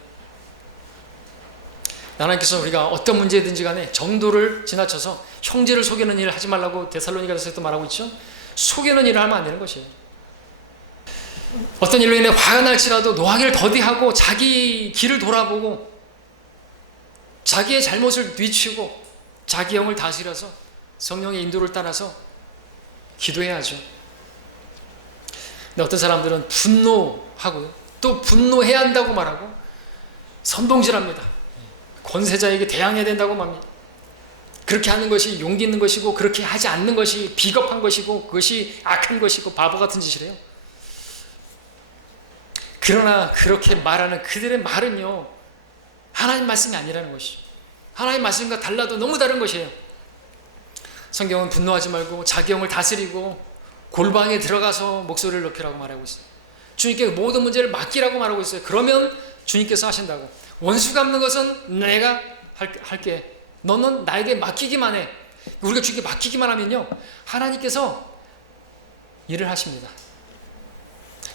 하나님께서 우리가 어떤 문제든지 간에 정도를 지나쳐서 형제를 속이는 일을 하지 말라고 데살로니가서도 말하고 있죠. 속이는 일을 하면 안 되는 것이에요. 어떤 일로 인해 화가 날지라도 노하기를 더디하고 자기 길을 돌아보고 자기의 잘못을 뉘치고 자기 영을 다스려서 성령의 인도를 따라서 기도해야죠. 근데 어떤 사람들은 분노하고 또 분노해야 한다고 말하고 선동질합니다. 권세자에게 대항해야 된다고 말합니다. 그렇게 하는 것이 용기 있는 것이고 그렇게 하지 않는 것이 비겁한 것이고 그것이 악한 것이고 바보 같은 짓이래요. 그러나 그렇게 말하는 그들의 말은요, 하나님 말씀이 아니라는 것이죠. 하나님 말씀과 달라도 너무 다른 것이에요. 성경은 분노하지 말고 자기 영을 다스리고 골방에 들어가서 목소리를 높이라고 말하고 있어요. 주님께 모든 문제를 맡기라고 말하고 있어요. 그러면 주님께서 하신다고. 원수 갚는 것은 내가 할게. 너는 나에게 맡기기만 해. 우리가 주님께 맡기기만 하면요, 하나님께서 일을 하십니다.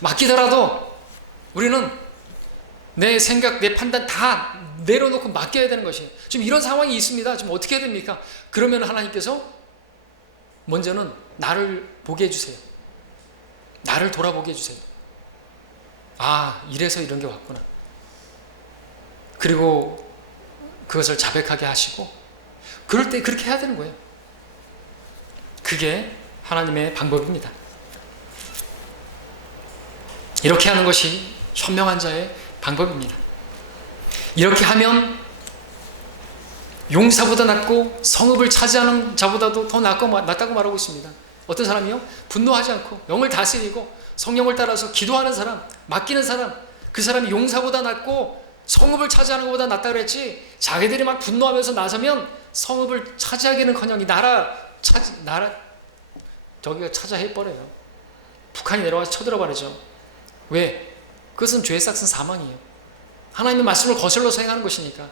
맡기더라도 우리는 내 생각, 내 판단 다 내려놓고 맡겨야 되는 것이에요. 지금 이런 상황이 있습니다. 지금 어떻게 해야 됩니까? 그러면 하나님께서 먼저는 나를 보게 해주세요. 나를 돌아보게 해주세요. 아, 이래서 이런 게 왔구나. 그리고 그것을 자백하게 하시고, 그럴 때 그렇게 해야 되는 거예요. 그게 하나님의 방법입니다. 이렇게 하는 것이 현명한 자의 방법입니다. 이렇게 하면 용사보다 낫고 성읍을 차지하는 자보다도 더 낫다고 말하고 있습니다. 어떤 사람이요? 분노하지 않고 영을 다스리고 성령을 따라서 기도하는 사람, 맡기는 사람, 그 사람이 용사보다 낫고 성읍을 차지하는 것보다 낫다 그랬지, 자기들이 막 분노하면서 나서면 성읍을 차지하기는커녕 이 나라 저기가 차지해버려요. 북한이 내려와서 쳐들어 버리죠. 왜? 그것은 죄의 싹은 사망이에요. 하나님의 말씀을 거슬러서 행하는 것이니까.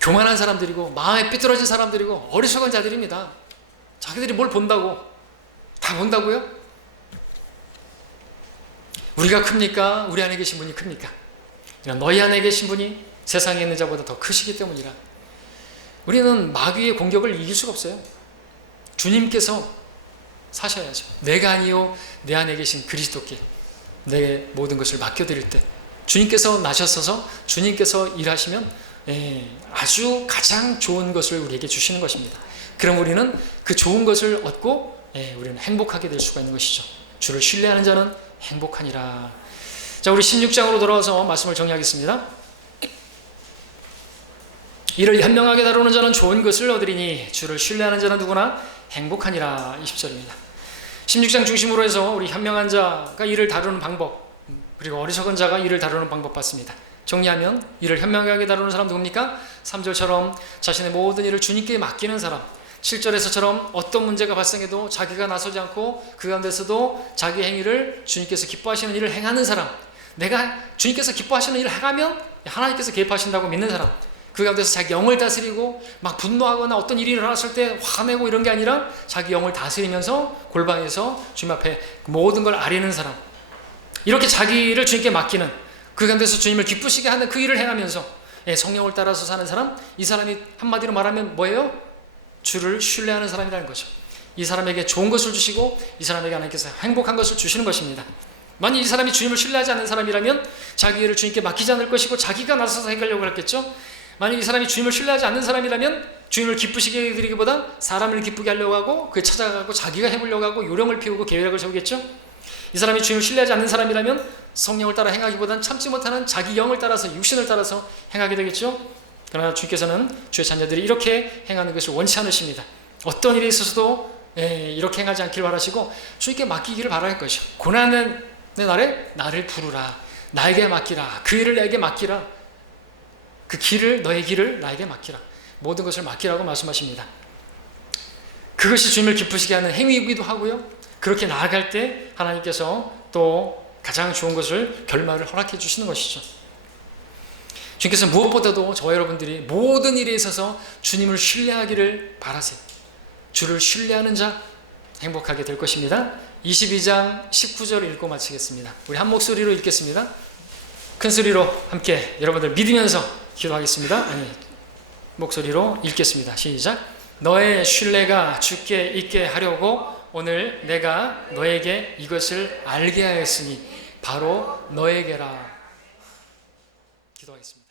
교만한 사람들이고 마음에 삐뚤어진 사람들이고 어리석은 자들입니다. 자기들이 뭘 본다고? 다 본다고요? 우리가 큽니까? 우리 안에 계신 분이 큽니까? 너희 안에 계신 분이 세상에 있는 자보다 더 크시기 때문이라. 우리는 마귀의 공격을 이길 수가 없어요. 주님께서 사셔야죠. 내가 아니요 내 안에 계신 그리스도께 내 모든 것을 맡겨드릴 때 주님께서 나셨어서 주님께서 일하시면 아주 가장 좋은 것을 우리에게 주시는 것입니다. 그럼 우리는 그 좋은 것을 얻고 우리는 행복하게 될 수가 있는 것이죠. 주를 신뢰하는 자는 행복하니라. 자, 우리 16장으로 돌아와서 말씀을 정리하겠습니다. 이를 현명하게 다루는 자는 좋은 것을 얻으리니 주를 신뢰하는 자는 누구나 행복하니라. 20절입니다. 16장 중심으로 해서 우리 현명한 자가 이를 다루는 방법, 그리고 어리석은 자가 이를 다루는 방법 봤습니다. 정리하면 이를 현명하게 다루는 사람 누굽니까? 3절처럼 자신의 모든 일을 주님께 맡기는 사람, 7절에서처럼 어떤 문제가 발생해도 자기가 나서지 않고 그 가운데서도 자기 행위를 주님께서 기뻐하시는 일을 행하는 사람, 내가 주님께서 기뻐하시는 일을 행하면 하나님께서 개입하신다고 믿는 사람, 그 가운데서 자기 영을 다스리고 막 분노하거나 어떤 일이 일어났을 때 화내고 이런 게 아니라 자기 영을 다스리면서 골방에서 주님 앞에 모든 걸 아뢰는 사람, 이렇게 자기를 주님께 맡기는, 그 가운데서 주님을 기쁘시게 하는 그 일을 행하면서 성령을 따라서 사는 사람, 이 사람이 한마디로 말하면 뭐예요? 주를 신뢰하는 사람이라는 거죠. 이 사람에게 좋은 것을 주시고 이 사람에게 하나님께서 행복한 것을 주시는 것입니다. 만약 이 사람이 주님을 신뢰하지 않는 사람이라면 자기 일을 주님께 맡기지 않을 것이고 자기가 나서서 해결하려고 했겠죠. 만약 이 사람이 주님을 신뢰하지 않는 사람이라면 주님을 기쁘시게 해드리기보다 사람을 기쁘게 하려고 하고 그에 찾아가고 자기가 해보려고 하고 요령을 피우고 계획을 세우겠죠. 이 사람이 주님을 신뢰하지 않는 사람이라면 성령을 따라 행하기보다는 참지 못하는 자기 영을 따라서, 육신을 따라서 행하게 되겠죠. 그러나 주께서는 주의 자녀들이 이렇게 행하는 것을 원치 않으십니다. 어떤 일에 있어서도 이렇게 행하지 않기를 바라시고 주님께 맡기기를 바라는 것이죠. 고난의 날에 나를 부르라, 나에게 맡기라, 그 일을 나에게 맡기라, 그 길을, 너의 길을 나에게 맡기라, 모든 것을 맡기라고 말씀하십니다. 그것이 주님을 기쁘시게 하는 행위이기도 하고요, 그렇게 나아갈 때 하나님께서 또 가장 좋은 것을, 결말을 허락해 주시는 것이죠. 주님께서 무엇보다도 저와 여러분들이 모든 일에 있어서 주님을 신뢰하기를 바라세요. 주를 신뢰하는 자 행복하게 될 것입니다. 22장 19절을 읽고 마치겠습니다. 우리 한 목소리로 읽겠습니다. 큰 소리로 함께 여러분들 믿으면서 기도하겠습니다. 목소리로 읽겠습니다. 시작. 너의 신뢰가 주께 있게 하려고 오늘 내가 너에게 이것을 알게 하였으니 바로 너에게라. 기도하겠습니다.